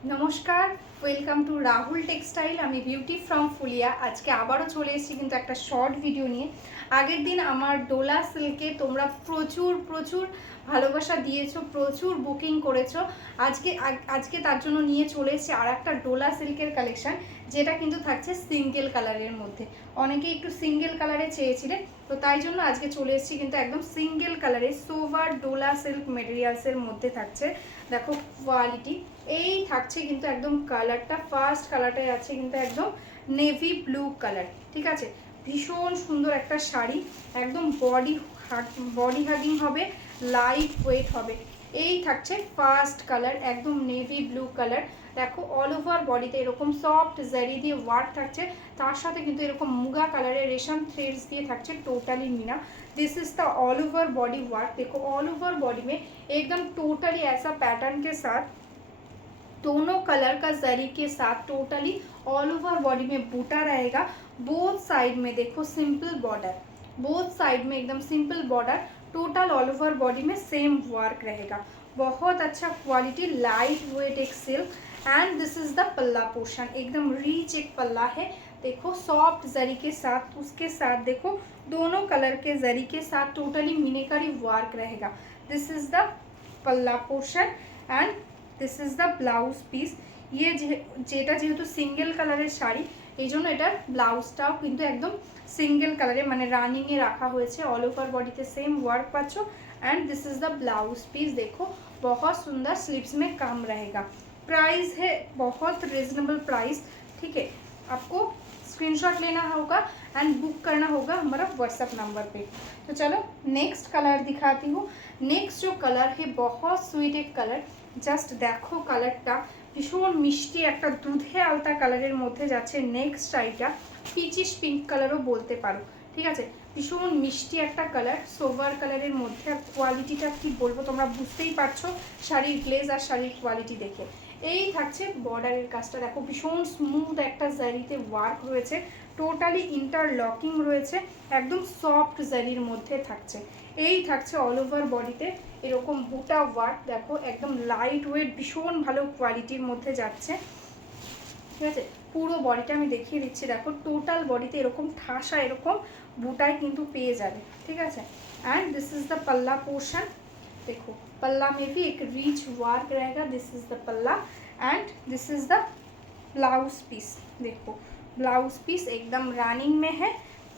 নমস্কার, welcome to Rahul textile. আমি beauty from Phulia. আজকে আবারও চলে এসেছি কিন্তু একটা শর্ট ভিডিও নিয়ে। আগের দিন আমার ডোলা সিল্কে তোমরা প্রচুর প্রচুর ভালোবাসা দিয়েছো, প্রচুর বুকিং করেছো। আজকে তার জন্য নিয়ে চলে এসেছি আর একটা ডোলা সিল্কের কালেকশন, যেটা কিন্তু থাকছে সিঙ্গেল কালারের মধ্যে। অনেকে একটু সিঙ্গেল কালারে চেয়েছিলেন, তো তাই জন্য আজকে চলে এসেছি কিন্তু একদম সিঙ্গেল কালারে সোভার ডোলা সিল্ক মেটেরিয়ালসের মধ্যে থাকছে। দেখো কোয়ালিটি এই থাকছে কিন্তু একদম কালারটা, ফার্স্ট কালারটাই আছে কিন্তু একদম নেভি ব্লু কালার। ঠিক আছে, ভীষণ সুন্দর একটা শাড়ি, একদম বডি হাগিং হবে, লাইট ওয়েট হবে। এই থাকছে ফার্স্ট কালার, একদম নেভি ব্লু কালার। দেখো অল ওভার বডিতে এরকম সফট জারি দিয়ে ওয়ার্ক থাকছে, তার সাথে কিন্তু এরকম মুগা কালারের রেশম থ্রেডস দিয়ে থাকছে totally Meena. This is the all over body work. देखो ऑल ओवर बॉडी में एकदम टोटली ऐसा पैटर्न के साथ दोनों कलर का जरी के साथ टोटली ऑल ओवर बॉडी में बूटा रहेगा। बोथ साइड में देखो सिंपल बॉर्डर, बोथ साइड में एकदम simple border, total all over body में सेम वर्क रहेगा। बहुत अच्छा क्वालिटी, लाइट वेट एक silk. And this is the पल्ला पोर्शन, एकदम रीच एक पल्ला है। देखो सॉफ्ट जरी के साथ, उसके साथ देखो दोनों कलर के जरी के साथ टोटली मीनाकारी वर्क रहेगा। दिस इज द पल्ला portion and this is the blouse piece. ये যেটা যেহেতু সিঙ্গেল কালারের শাড়ি, এই জন্য এটার ব্লাউজটাও কিন্তু একদম সিঙ্গেল কালারে মানে রানিংয়ে রাখা হয়েছে। অল ওভার বডিতে সেম ওয়ার্ক পাচ্ছ। And this is the blouse piece. देखो बहुत सुंदर, स्लीव्स में काम रहेगा। प्राइस है बहुत रिजनेबल प्राइस। ठीक है, आपको स्क्रीनशॉट लेना होगा एंड बुक करना होगा हमारा व्हाट्सएप नंबर पे। तो चलो नेक्स्ट कलर दिखाती हूँ। नेक्स्ट जो कलर है बहुत स्वीट एक कलर, জাস্ট দেখো কালারটা ভীষণ মিষ্টি একটা দুধে আলতা কালারের মধ্যে যাচ্ছে। নেক্সট শাড়িটা পিচিশ পিঙ্ক কালারও বলতে পারো। ঠিক আছে, ভীষণ মিষ্টি একটা কালার, সোভার কালারের মধ্যে। আর কোয়ালিটিটা কি বলবো, তোমরা বুঝতেই পারছো শাড়ির গ্লেজ আর শাড়ির কোয়ালিটি দেখে। এই থাকছে বর্ডারের কাজটা, দেখো ভীষণ স্মুথ একটা জারিতে ওয়ার্ক রয়েছে, টোটালি ইন্টারলকিং রয়েছে, একদম সফট জারির মধ্যে থাকছে। এই থাকছে অল ওভার বডিতে এরকম বুটা ওয়ার্ক। দেখো একদম লাইট ওয়েট, ভীষণ ভালো কোয়ালিটির মধ্যে যাচ্ছে। ঠিক আছে, পুরো বডিটা আমি দেখিয়ে দিচ্ছি। দেখো টোটাল বডিতে এরকম ঠাসা এরকম বুটায় কিন্তু পেয়ে যাবে। ঠিক আছে, एंड दिस इज द पल्ला पोर्शन। देखो पल्ला में भी एक रीच वर्क रहेगा। This is the palla and this is the blouse piece. देखो ब्लाउज पीस एकदम रनिंग में है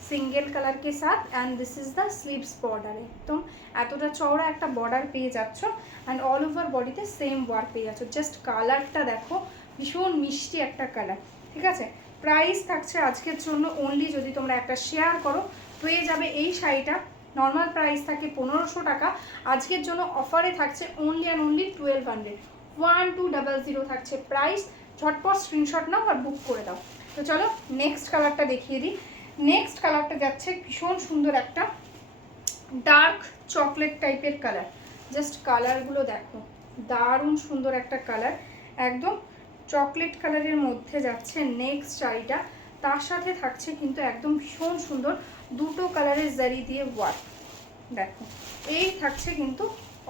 सिंगल कलर के साथ। And this is the sleeves border, एकदम এতটা চওড়া একটা বর্ডার পেয়ে যাচ্ছ। অ্যান্ড অল ওভার বডিতে সেম ওয়ার্ক পেয়ে যাচ্ছ। জাস্ট কালারটা দেখো, ভীষণ মিষ্টি একটা কালার। ঠিক আছে, প্রাইস থাকছে আজকের জন্য অনলি, যদি তোমরা একটা শেয়ার করো পেয়ে যাবে এই শাড়িটা। নর্মাল প্রাইস থাকে 1500 টাকা, আজকের জন্য অফারে থাকছে অনলি অ্যান্ড অনলি 1200। 1200 থাকছে প্রাইস। ঝটপট স্ক্রিনশট নাও আর বুক করে দাও। তো চলো নেক্সট কালারটা দেখিয়ে দিই। নেক্সট কালারটা যাচ্ছে ভীষণ সুন্দর একটা ডার্ক চকলেট টাইপের কালার। জাস্ট কালারগুলো দেখো, দারুণ সুন্দর একটা কালার, একদম চকলেট কালারের মধ্যে যাচ্ছে নেক্সট শাড়িটা। তার সাথে থাকছে কিন্তু একদম ভীষণ সুন্দর দুটো কালারের জারি দিয়ে ওয়ার্ক। দেখো এই থাকছে কিন্তু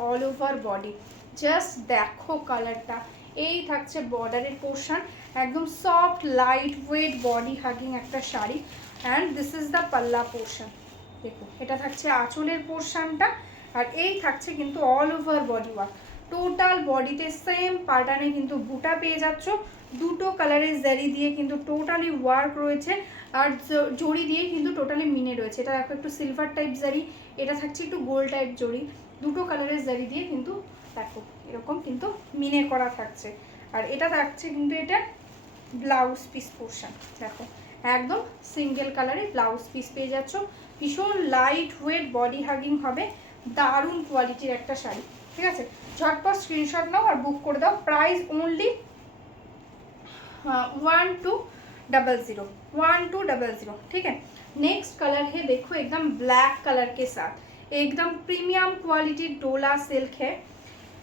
অল ওভার বডি, জাস্ট দেখো কালারটা। এই থাকছে বর্ডারের পোর্শন, একদম soft light weight body hugging একটা sari. And this is the পাল্লা পোর্শন। দেখো এটা থাকছে আঁচলের পোর্শনটা, আর এই থাকছে কিন্তু all over body work. Total বডিতে সেম প্যাটার্নে কিন্তু বুটা পেয়ে যাচ্ছ। দুটো কালারের জারি দিয়ে কিন্তু টোটালি ওয়ার্ক রয়েছে, আর জড়ি দিয়ে কিন্তু টোটালি মিনে রয়েছে। এটা দেখো একটু সিলভার টাইপ জারি, এটা থাকছে একটু গোল্ড টাইপ জড়ি। দুটো কালারের জারি দিয়ে কিন্তু দেখো এরকম কিন্তু মিনে করা থাকছে। আর এটা থাকছে কিন্তু এটা ব্লাউজ পিস পোর্শন। দেখো একদম সিঙ্গেল কালারে ব্লাউজ পিস পেয়ে যাচ্ছ। ভীষণ লাইট ওয়েট বডি হাগিং হবে, দারুণ কোয়ালিটির একটা শাড়ি। ঠিক আছে, ঝটপট স্ক্রিনশট নাও আর বুক করে दाओ। Price only 1200। ठीक है, नेक्स्ट कलर है देखो एकदम ब्लैक कलर के साथ, एकदम प्रीमियम क्वालिटी डोला सिल्क है,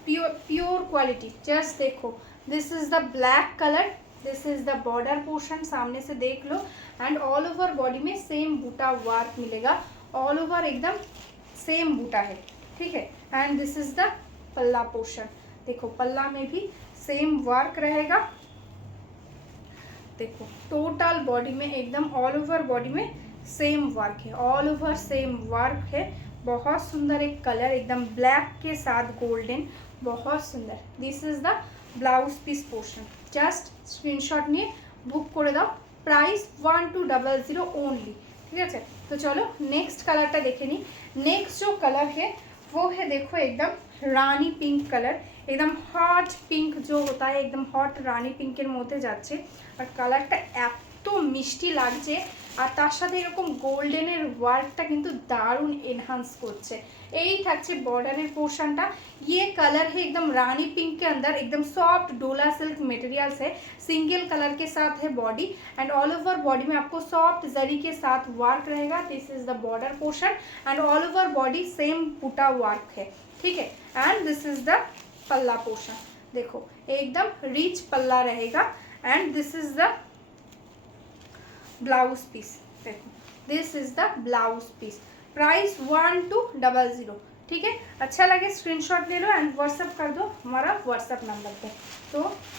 प्योर क्वालिटी। जस्ट देखो this is the black colour, this is the border portion, सामने से देख लो। एंड ऑल ओवर बॉडी में सेम बूटा वर्क मिलेगा, ऑल ओवर एकदम सेम बूटा है। ठीक है, एंड दिस इज द पल्ला पोर्शन। देखो पल्ला में भी सेम वर्क रहेगा। देखो टोटल बॉडी में एकदम ऑल ओवर बॉडी में सेम वर्क है, ऑल ओवर सेम वर्क है। बहुत सुंदर एक कलर, एकदम ब्लैक के साथ गोल्डन, बहुत सुंदर। This is the blouse piece portion. Just screenshot নিয়ে বুক করে দাও। প্রাইস 1200 ओनली, ठीक है। तो चलो नेक्स्ट कलरটা দেখে নিই। नेक्स्ट जो कलर है वो है देखो एकदम रानी पिंक कलर, एकदम हॉट पिंक जो होता है, एकदम हॉट रानी पिंकर मध्य जाच्छे और कलरটা এত মিষ্টি লাগছে আর তার সাথে এরকম গোল্ডেনের ওয়ার্কটা কিন্তু দারুণ এনহান্স করছে। এই থাকছে বর্ডারের পোর্শনটা। ये कलर है एकदम रानी पिंक के अंदर, एकदम सॉफ्ट डोला सिल्क मटेरियल्स है, सिंगल कलर के साथ है body and all over body में आपको सॉफ्ट जरी के साथ वर्क रहेगा। This is the border portion and all over body same बूटा वर्क है, ठीक है। एंड दिस इज द पल्ला पोर्शन, देखो एकदम रिच पल्ला रहेगा and this is the blouse piece. देखो this is the blouse piece. Price 1200, ठीक है। अच्छा लगे स्क्रीनशॉट ले लो एंड व्हाट्सअप कर दो हमारा व्हाट्सअप नंबर पे।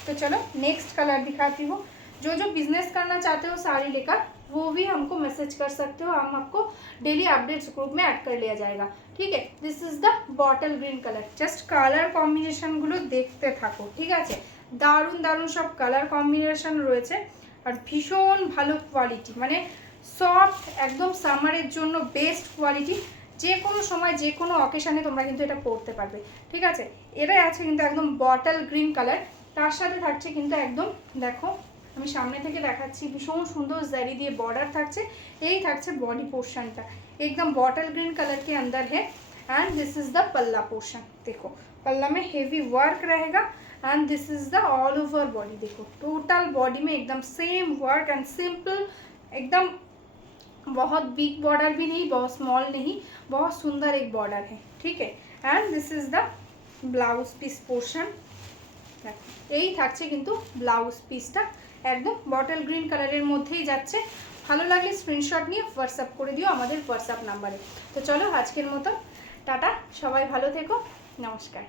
तो चलो नेक्स्ट कलर दिखाती हूँ। जो बिजनेस करना चाहते हो साड़ी लेकर वो भी हमको मैसेज कर सकते हो, हम आपको डेली अपडेट्स ग्रुप में ऐड कर लिया जाएगा, ठीक है। This is the bottle green colour. Just colour combination गुलो देखते थाको, ठीक है। दारुण दारुण सब कलर कम्बिनेशन रयेछे और भीषण भालो क्वालिटी, माने सफ्ट एकदम सामारेर जोन्नो बेस्ट क्वालिटी। যে কোনো সময় যে কোনো অকেশনে তোমরা কিন্তু এটা পরতে পারবে, ঠিক আছে। এটাই আছে কিন্তু একদম বটল গ্রিন কালার, তার সাথে থাকছে কিন্তু একদম দেখো আমি সামনে থেকে দেখাচ্ছি, ভীষণ সুন্দর জারি দিয়ে বর্ডার থাকছে। এই থাকছে বডি পোর্শনটা एकदम बॉटल ग्रीन कलर के अंदर है एंड दिस इज द पल्ला पोर्शन। देखो पल्ला में हेवी वर्क रहेगा and this is the all over body. देखो टोटल बॉडी में एकदम सेम वर्क एंड सिंपल, एकदम बहुत बिग बॉर्डर भी नहीं, बहुत स्मॉल नहीं, बहुत सुंदर एक बॉर्डर है, ठीक है। And this is the blouse piece portion. এই থাকছে কিন্তু ব্লাউজ পিসটা একদম বটল গ্রিন কালারের মধ্যেই যাচ্ছে। ভালো লাগলে স্ক্রিনশট নিয়ে হোয়াটসঅ্যাপ করে দিও আমাদের হোয়াটসঅ্যাপ নাম্বারে। তো চলো আজকের মতো টাটা, সবাই ভালো থেকো, নমস্কার।